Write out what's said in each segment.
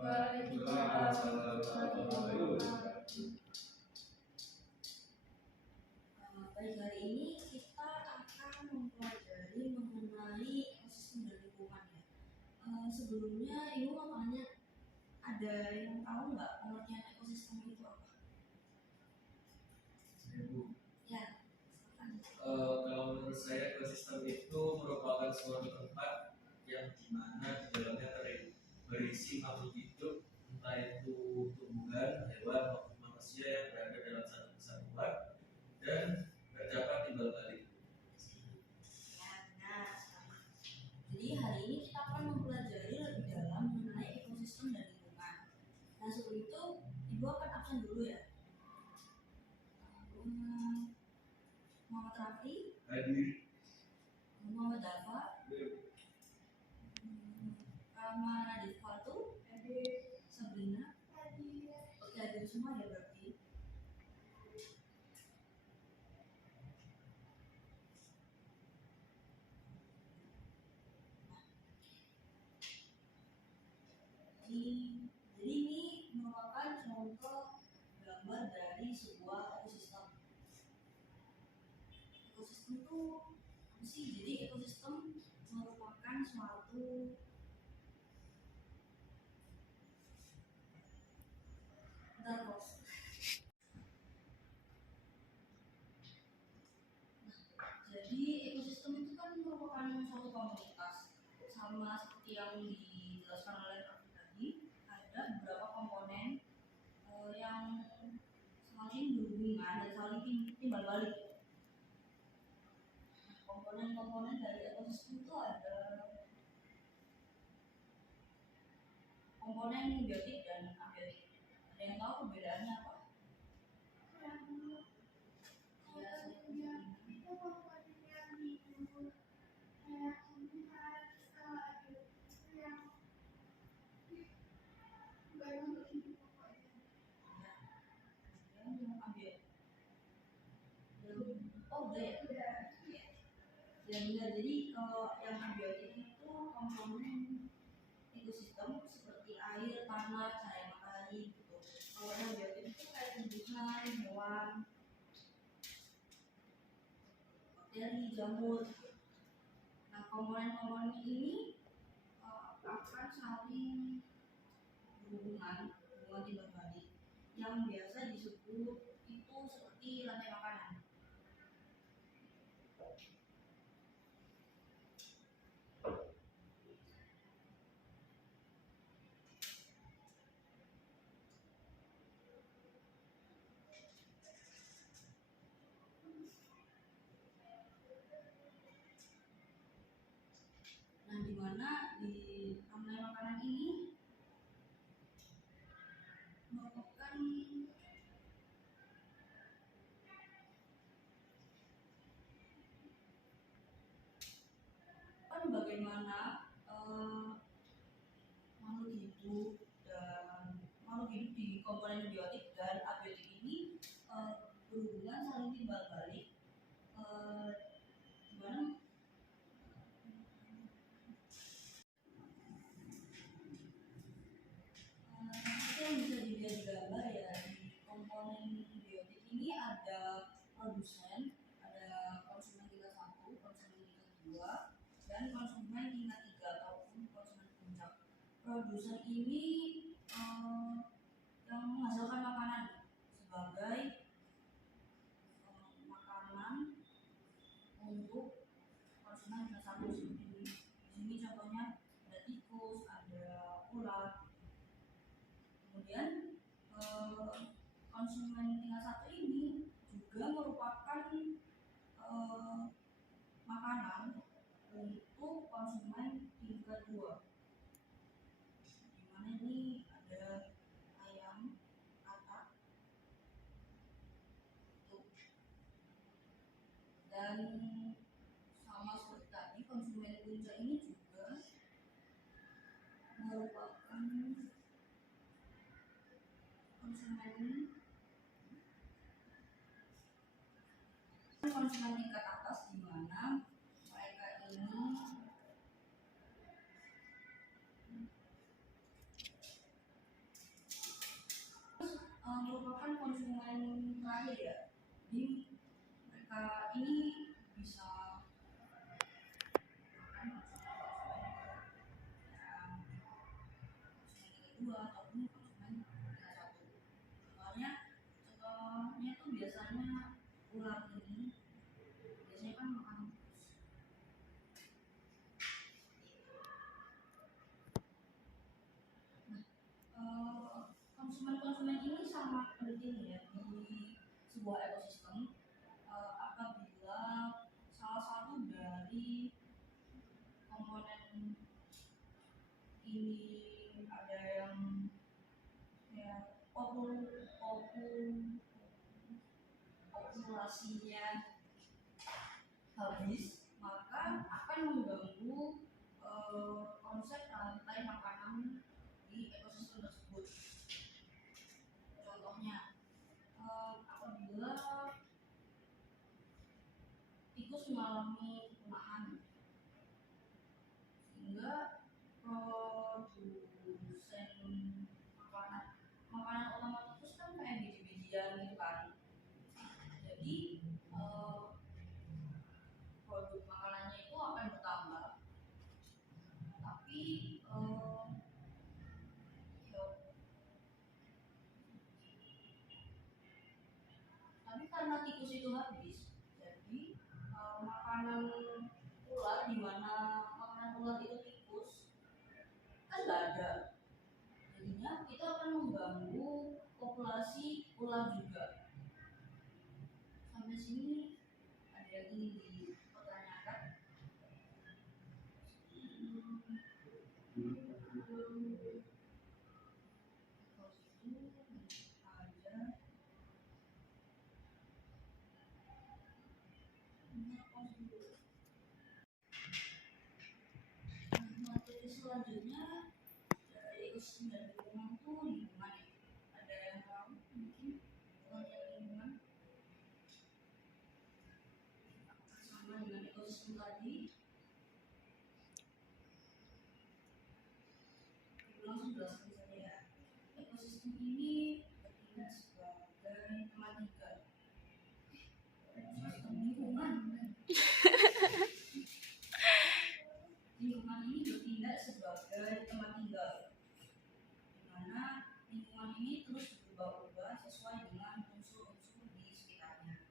Waalaikumsalam warahmatullahi wabarakatuh. Baik, hari ini kita akan mempelajari mengenai ekosistem dan lingkungan ya. Sebelumnya Ibu mau tanya, ada yang tahu nggak pengertian ekosistem itu apa? Ibu. Ya. Kalau menurut saya ekosistem itu merupakan suatu tempat yang dimana di dalamnya berisi makhluk hidup, entah itu tumbuhan, hewan, maupun manusia yang berada dalam satu kesatuan dan terdapat timbal balik. Ya, benar. Jadi hari ini kita akan mempelajari lebih dalam mengenai ekosistem dan lingkungan. Nah, sebelum itu Ibu akan absen dulu ya. Muhammad Rafi, Hadir. Muhammad Dafa, Rama Nadif Fatu, Sabrina, oke, hadir semua ya berarti. Jadi ini merupakan contoh gambar dari sebuah ekosistem. Ekosistem itu apa sih? Jadi ekosistem merupakan suatu Jadi ekosistem itu kan merupakan suatu komunitas, sama seperti yang dijelaskan oleh Prof tadi. Ada beberapa komponen yang saling berhubungan dan saling timbal balik. Komponen-komponen dari ekosistem itu ada komponen biotik dan abiotik. Ada yang tahu perbedaannya apa? Ya benar, jadi kalau yang abiotik itu komponen ekosistem seperti air, tanah, cahaya matahari gitu. Kalau yang biotik itu kayak tumbuhan, hewan, bakteri, jamur. Nah, komponen-komponen ini akan saling berhubungan timbal balik yang biasa disebut itu seperti rantai makanan. Nah, di mana di rantai makanan ini merupakan bagaimana makhluk hidup di komponen biotik dan abiotik ini berhubungan saling timbal balik, di mana itu yang bisa dilihat di gambar ya. Di komponen biotik ini ada produsen, ada konsumen tingkat 1, konsumen tingkat 2, dan konsumen tingkat 3 ataupun konsumen puncak. Produsen ini yang menghasilkan makanan sebagai makanan untuk konsumen tingkat 1 seperti ini. Di sini contohnya ada tikus, ada ulat. Kemudian konsumen tingkat 1 ini juga merupakan makanan untuk konsumen tingkat 2. Dimana ini ada ayam, katak, dan sama seperti tadi konsumen puncak ini juga merupakan konsumen tingkat atas, di mana mereka ini aja ya. Jadi mereka ini bisa makan konsumen kedua ataupun konsumen tingkat satu. Contohnya tuh biasanya ular ini biasanya kan makan tikus. Konsumen-konsumen ini sangat penting ya di sebuah ekosistem. Apabila salah satu dari komponen ini ada yang ya populasinya habis, maka akan mengganggu konsep rantai makanan di ekosistem tersebut. Contohnya, apabila tikus mengalami kepunahan, sehingga produsen makanan utama tikus kan kayak biji-bijian gitu kan. Jadi produk makanannya itu akan bertambah, tapi karena tikus itu habis, jadi makanan ular, di mana makanan ular itu tikus kan nggak ada, jadinya kita akan mengganggu populasi ular juga. Sampai sini ada yang ingin dipertanyakan? Materi selanjutnya dari ekosistem dan lingkungan itu lingkungan ya. Ada yang tahu mungkin lingkungan sama dengan ekosistem tadi? Langsung jelaskan saja ya. Ekosistem ini bertindak sebagai tempat tinggal. Ekosistem lingkungan ini bertindak sebagai tempat tinggal, di mana lingkungan ini terus berubah-ubah sesuai dengan unsur-unsur di sekitarnya.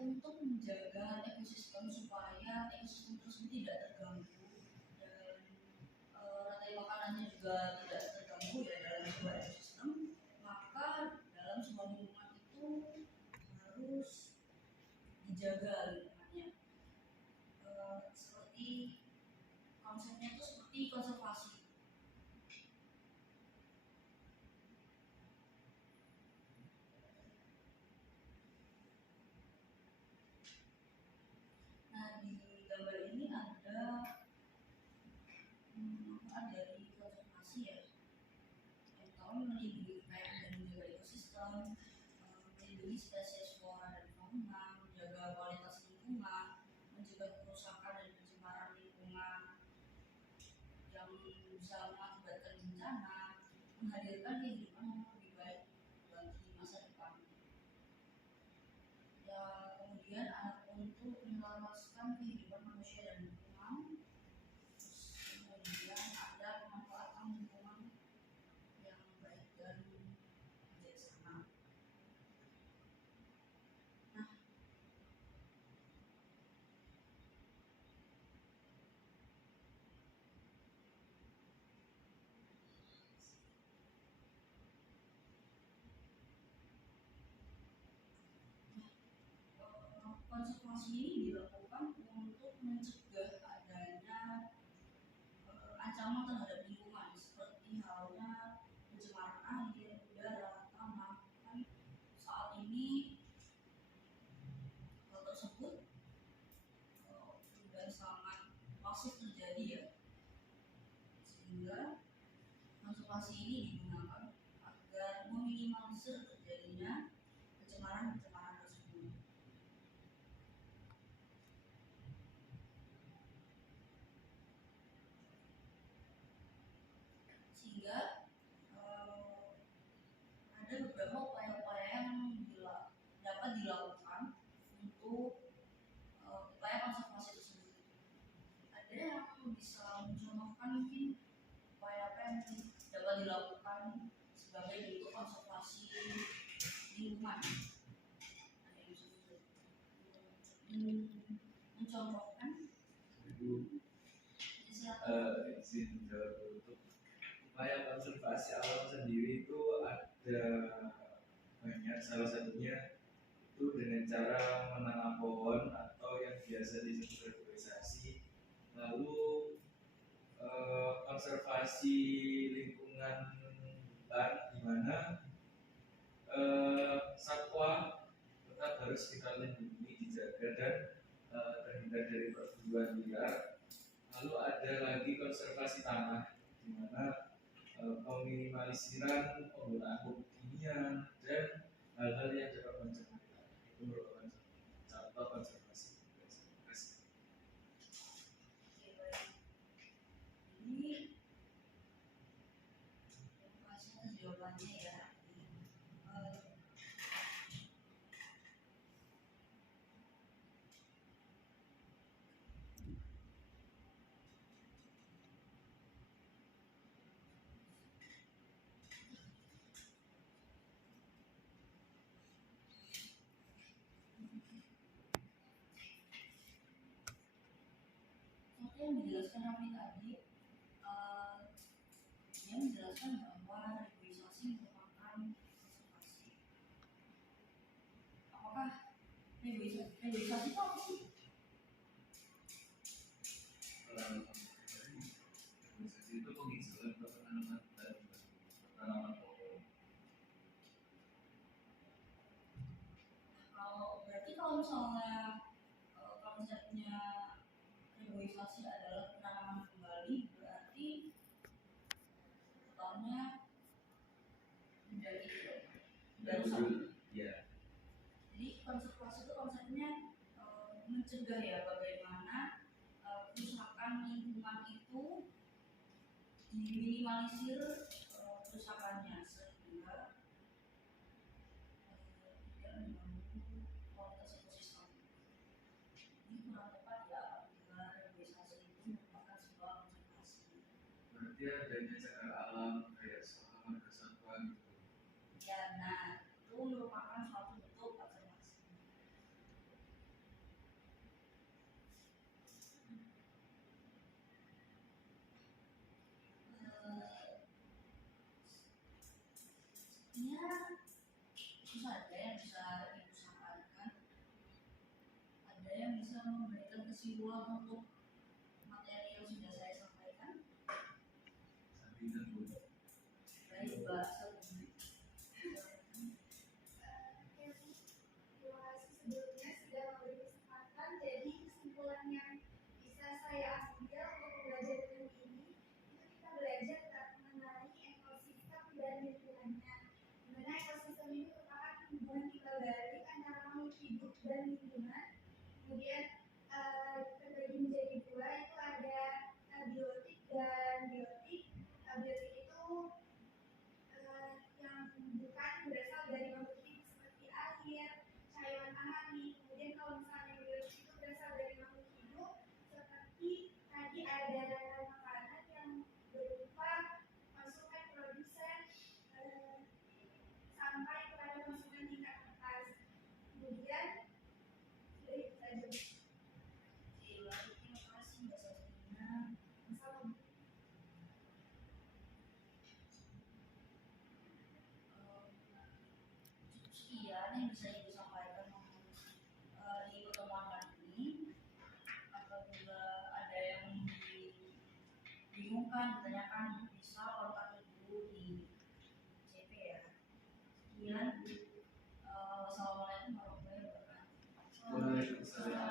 Untuk menjaga ekosistem supaya ekosistem tersebut tidak terganggu dan rantai makanannya juga tidak terganggu ya dalam sebuah ekosistem, maka dalam sebuah lingkungan itu harus dijaga lingkungannya. Seperti konsepnya itu seperti konservasi. Nah, di gambar ini ada dari konservasi ya, yang tahu melindungi dan menjaga ekosistem, melindungi spesies flora dan fauna, menjaga kualitas lingkungan, mencegah kerusakan dan pencemaran lingkungan yang bisa mengakibatkan bencana, menghadirkan kehidupan yang lebih baik bagi masa depan. Ya, kemudian ada untuk menyelaraskan kehidupan manusia dan lingkungan. Kemudian ada pemanfaatan lingkungan yang baik dan bijaksana. Nah, konservasi ini dilakukan untuk mencegah adanya ancaman mencontohkan? Ibu Silakan. izin jawab untuk upaya konservasi alam sendiri itu ada banyak, salah satunya itu dengan cara menanam pohon atau yang biasa disebut reforestasi, lalu konservasi lingkungan hutan di mana satwa tetap harus kita lindungi, dijaga dan terhindar dari perburuan liar. Lalu ada lagi konservasi tanah di mana peminimalisasian penggunaan pupuk kimia dan hal-hal yang dapat mencemari tanah itu merupakan contoh konservasi. Oke, baik. Ini terima kasih atas jawabannya ya. Seperti yang dijelaskan Raffi tadi, dia menjelaskan bahwa reboisasi merupakan konservasi. Apakah reboisasi itu apa sih? Reboisasi itu penghijauan atau penanaman baru, penanaman pohon. Kalau misalnya konsepnya reboisasi adalah penanaman kembali, berarti totalnya menjadi tidak rusak. Ya, Jadi konservasi itu konsepnya mencegah ya bagaimana kerusakan lingkungan itu diminimalisir kerusakannya sehingga tidak mengganggu kualitas ekosistem. Ini kurang tepat ya apabila reboisasi itu merupakan sebuah konservasi. berarti adanya cagar alam kayak soal marga satwa gitu. Ya, nah itu merupakan suatu bentuk konservasi. Ya, itu saja yang bisa Ibu sampaikan. Ada yang bisa memberikan kesimpulan untuk materi yang sudah saya sampaikan? Sapi dan kuda. Baik, Mbak. Sebelumnya sudah memberi kesempatan, jadi kesimpulan yang bisa saya ambil untuk belajar ilmu ini itu kita belajar mengenai ekosistem dan lingkungannya. Dimana ekosistem ini merupakan hubungan timbal balik antara makhluk hidup dan lingkungan. Kemudian terbagi menjadi dua, itu ada abiotik dan biotik. Abiotik itu yang bukan berasal dari makhluk hidup seperti air, cairan alami. Kemudian kalau misalnya biotik itu berasal dari makhluk hidup seperti tadi ada makanan yang berupa konsumen produsen sampai kepada konsumen tingkat atas. Kemudian sudah itu saja. Terima kasih Mbak Sabrina. Salam. Sekian yang bisa Ibu sampaikan di pertemuan kali ini. Apabila ada yang dibingungkan, ditanyakan, bisa kontak Ibu di CP ya. Sekian. Wassalamualaikum warahmatullahi wabarakatuh. Waalaikumsalam.